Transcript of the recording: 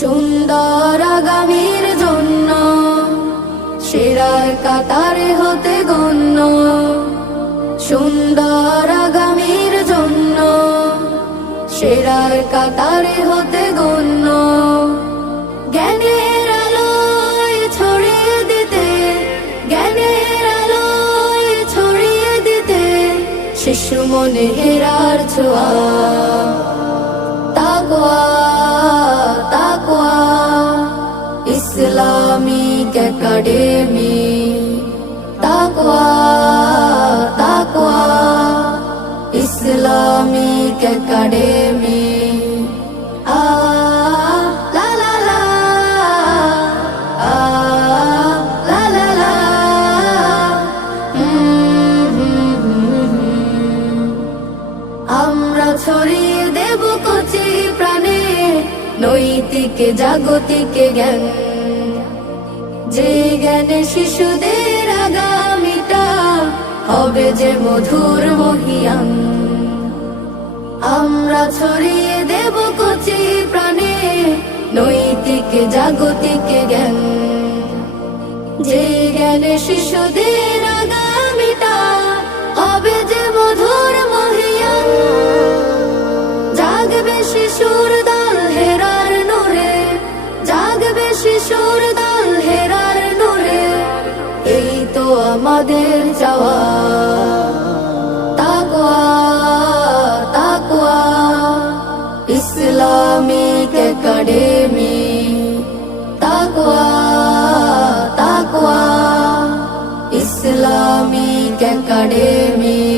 সুন্দর আগামীর জন্য, সেরার কাতারে হতে গণ্য। সুন্দর আগামীর জন্য, সেরার কাতারে হতে গণ্য। জ্ঞানের আলোয় ছড়িয়ে দিতে, জ্ঞানের আলোয় ছড়িয়ে দিতে, শিশু মনে হেরার ছোঁয়া। Islamic academy. Taqwa Taqwa. Islamic academy. আ, লা লা আ, লা লা আমরা ছড়িয়ে দেব কচি প্রাণে। নৈতিক, জাগতিক জ্ঞান। যে জ্ঞানে শিশুদের আগামীটা হবে যে মধুর মহিয়ান আমরা ছড়িয়ে দেব কচি প্রাণে নৈতিক, জাগতিক জ্ঞান। যে জ্ঞানে শিশুদের আমাদের যাওয়া Taqwa Taqwa. Islamic academy. Taqwa Taqwa. Islamic academy.